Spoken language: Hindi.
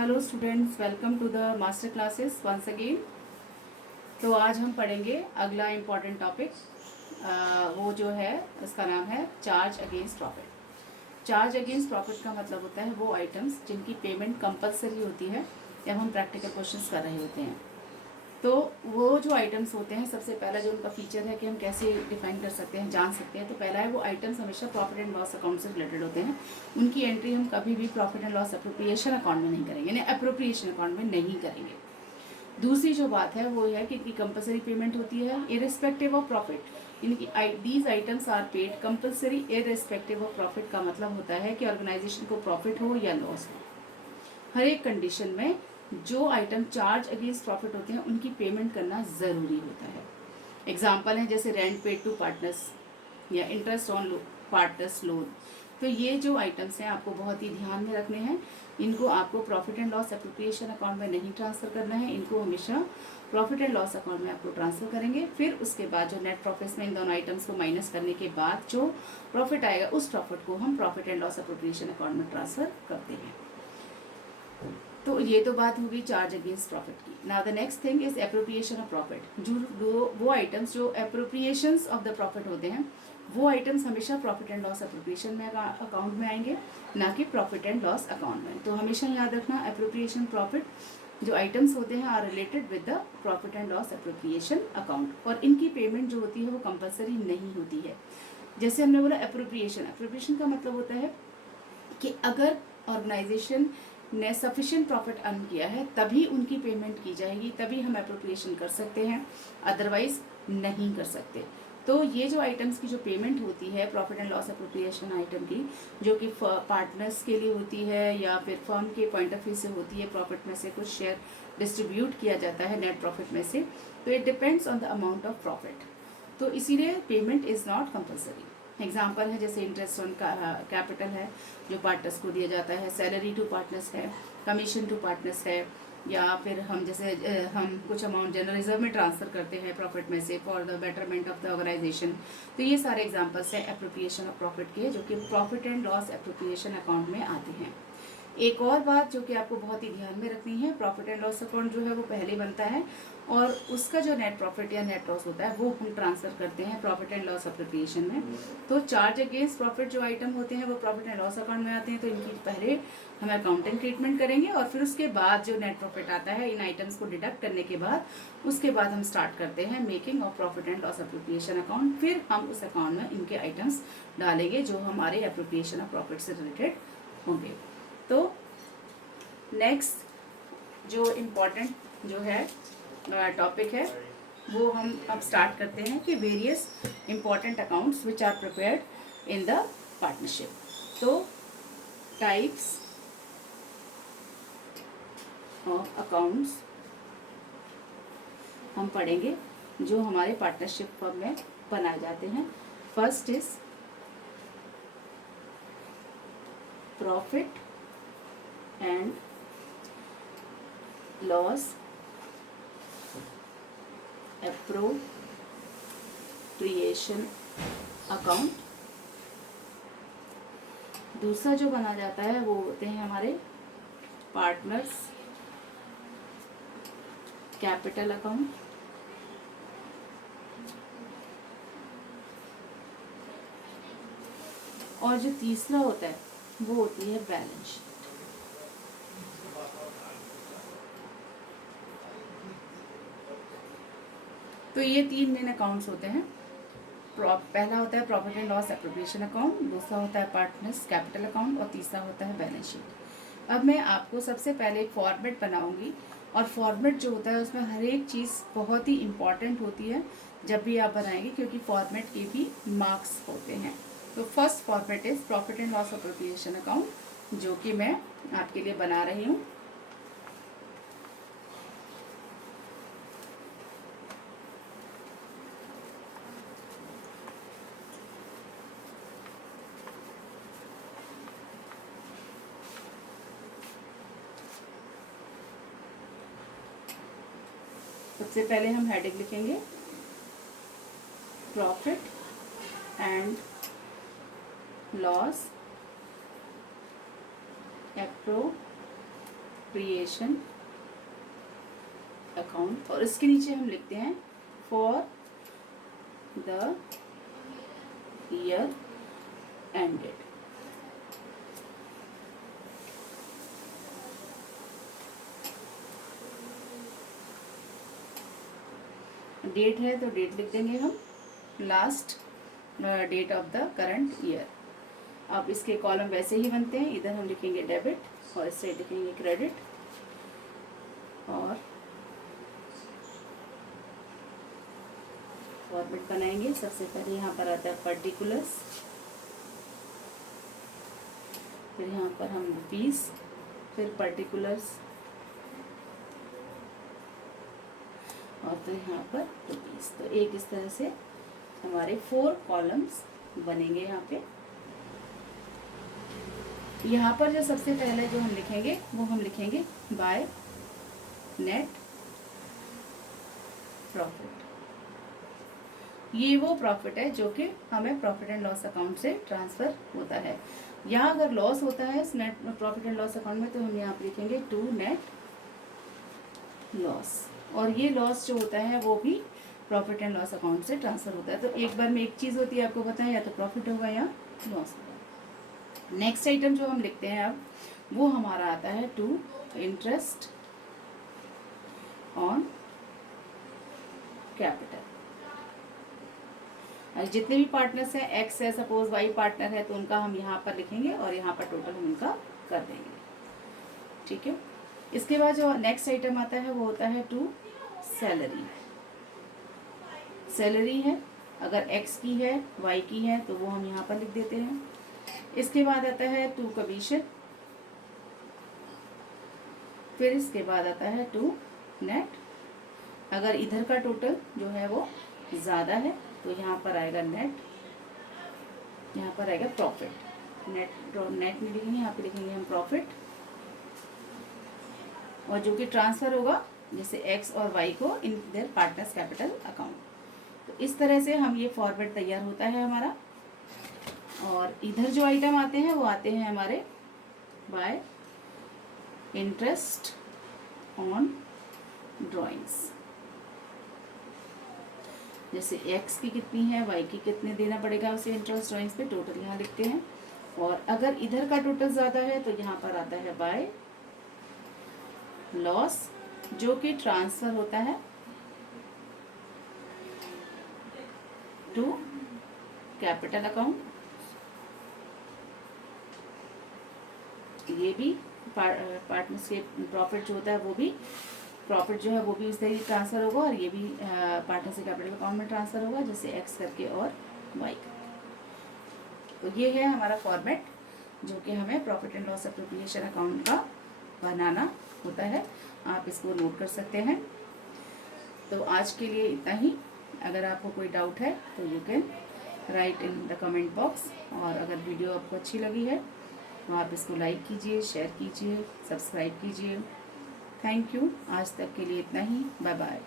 Hello students, welcome to the master classes once again. तो आज हम पढ़ेंगे अगला इम्पॉर्टेंट टॉपिक। वो जो है उसका नाम है charge against profit. Charge against profit का मतलब होता है वो आइटम्स जिनकी पेमेंट कंपलसरी होती है जब हम प्रैक्टिकल क्वेश्चंस कर रहे होते हैं। तो वो जो आइटम्स होते हैं, सबसे पहला जो उनका फीचर है कि हम कैसे डिफाइन कर सकते हैं, जान सकते हैं। तो पहला है वो आइटम्स हमेशा प्रॉफिट एंड लॉस अकाउंट से रिलेटेड होते हैं। उनकी एंट्री हम कभी भी profit and loss appropriation account में नहीं करेंगे, यानी अप्रोप्रिएशन अकाउंट में नहीं करेंगे। दूसरी जो बात है वो है कि इनकी कंपलसरी पेमेंट होती है इरिस्पेक्टिव ऑफ प्रॉफिट। इनकी these items are paid compulsory irrespective of profit का मतलब होता है कि ऑर्गेनाइजेशन को प्रॉफिट हो या लॉस हो, हर एक कंडीशन में जो आइटम चार्ज अगेंस्ट प्रॉफिट होते हैं उनकी पेमेंट करना ज़रूरी होता है। एग्जाम्पल है जैसे रेंट पेड टू पार्टनर्स या इंटरेस्ट ऑन पार्टनर्स लोन। तो ये जो आइटम्स हैं आपको बहुत ही ध्यान में रखने हैं। इनको आपको profit and loss appropriation account में नहीं ट्रांसफ़र करना है, इनको हमेशा प्रॉफिट एंड लॉस अकाउंट में आपको ट्रांसफ़र करेंगे। फिर उसके बाद जो नेट प्रॉफिट्स में इन दोनों आइटम्स को माइनस करने के बाद जो प्रॉफिट आएगा उस प्रॉफिट को हम profit and loss appropriation account में ट्रांसफ़र करते हैं। तो ये तो बात होगी चार्ज अगेंस्ट प्रॉफिट की। Now the next thing is appropriation of profit. जो वो आइटम्स जो एप्रोप्रिएशंस ऑफ द प्रॉफिट होते हैं वो आइटम्स हमेशा प्रॉफिट एंड लॉस एप्रोप्रिएशन में अकाउंट में आएंगे, ना कि प्रॉफिट एंड लॉस अकाउंट में। तो हमेशा याद रखना एप्रोप्रिएशन प्रॉफिट जो आइटम्स होते हैं are related with the profit and loss appropriation account, और इनकी पेमेंट जो होती है वो कंपलसरी नहीं होती है। जैसे हमने बोला एप्रोप्रिएशन का मतलब होता है कि अगर ऑर्गेनाइजेशन ने सफिशिएंट प्रॉफिट अर्न किया है तभी उनकी पेमेंट की जाएगी, तभी हम एप्रोप्रिएशन कर सकते हैं, अदरवाइज नहीं कर सकते। तो ये जो आइटम्स की जो पेमेंट होती है profit and loss appropriation item की, जो कि पार्टनर्स के लिए होती है या फिर फर्म के पॉइंट ऑफ व्यू से होती है, प्रॉफिट में से कुछ शेयर डिस्ट्रीब्यूट किया जाता है नेट प्रॉफिट में से, तो it depends on the amount of profit. तो इसीलिए payment is not compulsory. Example है जैसे इंटरेस्ट ऑन कैपिटल है जो पार्टनर्स को दिया जाता है, सैलरी टू पार्टनर्स है, कमीशन टू पार्टनर्स है, या फिर हम जैसे हम कुछ अमाउंट जनरल रिजर्व में ट्रांसफ़र करते हैं प्रॉफिट में से for the betterment of the organisation. तो ये सारे एग्जांपल्स हैं एप्रोप्रिएशन ऑफ प्रॉफिट के, जो कि profit and loss appropriation account में आते हैं। एक और बात जो कि आपको बहुत ही ध्यान में रखनी है, प्रॉफिट एंड लॉस अकाउंट जो है वो पहले बनता है और उसका जो नेट प्रॉफिट या नेट लॉस होता है वो हम ट्रांसफ़र करते हैं प्रॉफिट एंड लॉस एप्रोप्रिएशन में। तो चार्ज अगेंस्ट प्रॉफिट जो आइटम होते हैं वो प्रॉफिट एंड लॉस अकाउंट में आते हैं, तो इनकी पहले हम अकाउंटिंग ट्रीटमेंट करेंगे और फिर उसके बाद जो नेट प्रॉफिट आता है इन आइटम्स को डिडक्ट करने के बाद उसके बाद हम स्टार्ट करते हैं making of profit and loss appropriation account. फिर हम उस अकाउंट में इनके आइटम्स डालेंगे जो हमारे एप्रोप्रिएशन ऑफ प्रॉफिट से रिलेटेड होंगे। तो नेक्स्ट जो इम्पॉर्टेंट जो है टॉपिक है वो हम अब स्टार्ट करते हैं कि various important accounts which are prepared in the partnership. तो टाइप्स ऑफ अकाउंट्स हम पढ़ेंगे जो हमारे पार्टनरशिप फर्म में बनाए जाते हैं। First is profit and loss appropriation account. दूसरा जो बना जाता है वो होते हैं हमारे पार्टनर्स कैपिटल अकाउंट। और जो तीसरा होता है वो होती है बैलेंस शीट। तो ये तीन मेन अकाउंट्स होते हैं। पहला होता है profit and loss appropriation account, दूसरा होता है पार्टनर्स कैपिटल अकाउंट और तीसरा होता है बैलेंस शीट। अब मैं आपको सबसे पहले एक फॉर्मेट बनाऊंगी और फॉर्मेट जो होता है उसमें हर एक चीज़ बहुत ही इम्पॉर्टेंट होती है जब भी आप बनाएंगे, क्योंकि फॉर्मेट के भी मार्क्स होते हैं। तो first format is profit and loss appropriation account, जो कि मैं आपके लिए बना रही हूँ। सबसे पहले हम हेडिंग लिखेंगे profit and loss appropriation creation account, और इसके नीचे हम लिखते हैं for the year ended. Date है तो डेट लिख देंगे हम, last date of the current year. अब इसके कॉलम वैसे ही बनते हैं, इधर हम लिखेंगे डेबिट और इस साइड लिखेंगे क्रेडिट। और फॉर्मेट बनाएंगे। सबसे पहले यहाँ पर आता है पर्टिकुलर्स, फिर यहाँ पर हम रुपीस, फिर पर्टिकुलर्स, और फिर यहाँ पर रुपीस। तो एक इस तरह से हमारे 4 कॉलम्स बनेंगे यहाँ पे। यहाँ पर जो सबसे पहले जो हम लिखेंगे वो हम लिखेंगे बाय नेट प्रॉफिट। ये वो प्रॉफिट है जो कि हमें प्रॉफिट एंड लॉस अकाउंट से ट्रांसफर होता है। यहाँ अगर लॉस होता है इस net profit and loss account में तो हम यहाँ पे लिखेंगे टू नेट लॉस, और ये लॉस जो होता है वो भी प्रॉफिट एंड लॉस अकाउंट से ट्रांसफर होता है। तो एक बार में एक चीज़ होती है, आपको पता है, या तो प्रॉफिट होगा या लॉस होगा। नेक्स्ट आइटम जो हम लिखते हैं अब वो हमारा आता है टू इंटरेस्ट ऑन कैपिटल। जितने भी पार्टनर्स हैं, एक्स है सपोज, वाई पार्टनर है, तो उनका हम यहाँ पर लिखेंगे और यहाँ पर टोटल हम उनका कर देंगे। ठीक है। इसके बाद जो नेक्स्ट आइटम आता है वो होता है टू सैलरी। सैलरी है, अगर एक्स की है, वाई की है, तो वो हम यहाँ पर लिख देते हैं। इसके बाद आता है टू कमीशन, फिर इसके बाद आता है टू नेट। अगर इधर का टोटल जो है वो ज़्यादा है तो यहाँ पर आएगा नेट, यहाँ पर आएगा प्रॉफिट। नेट नहीं लिखेंगे, यहाँ पे लिखेंगे हम प्रॉफिट। और जो कि ट्रांसफ़र होगा जैसे एक्स और वाई को in their partners capital account. तो इस तरह से हम ये फॉर्मेट तैयार होता है हमारा। और इधर जो आइटम आते हैं वो आते हैं हमारे बाय इंटरेस्ट ऑन ड्राइंग्स। जैसे एक्स की कितनी है, वाई की कितने देना पड़ेगा उसे इंटरेस्ट ड्राइंग्स पे, टोटल यहाँ लिखते हैं। और अगर इधर का टोटल ज़्यादा है तो यहाँ पर आता है बाय लॉस, जो कि ट्रांसफर होता है टू कैपिटल अकाउंट। ये भी पार्टनर्स के प्रॉफिट जो होता है वो भी, प्रॉफिट जो है वो भी उस तरीके ट्रांसफ़र होगा, और ये भी पार्टनर से कैपिटल अकाउंट में ट्रांसफ़र होगा, जैसे एक्स करके और वाई का। तो ये है हमारा फॉर्मेट जो कि हमें profit and loss appropriation account का बनाना होता है। आप इसको नोट कर सकते हैं। तो आज के लिए इतना ही। अगर आपको कोई डाउट है तो you can write in the comment box. और अगर वीडियो आपको अच्छी लगी है तो आप इसको लाइक कीजिए, शेयर कीजिए, सब्सक्राइब कीजिए। Thank you. आज तक के लिए इतना ही। Bye bye.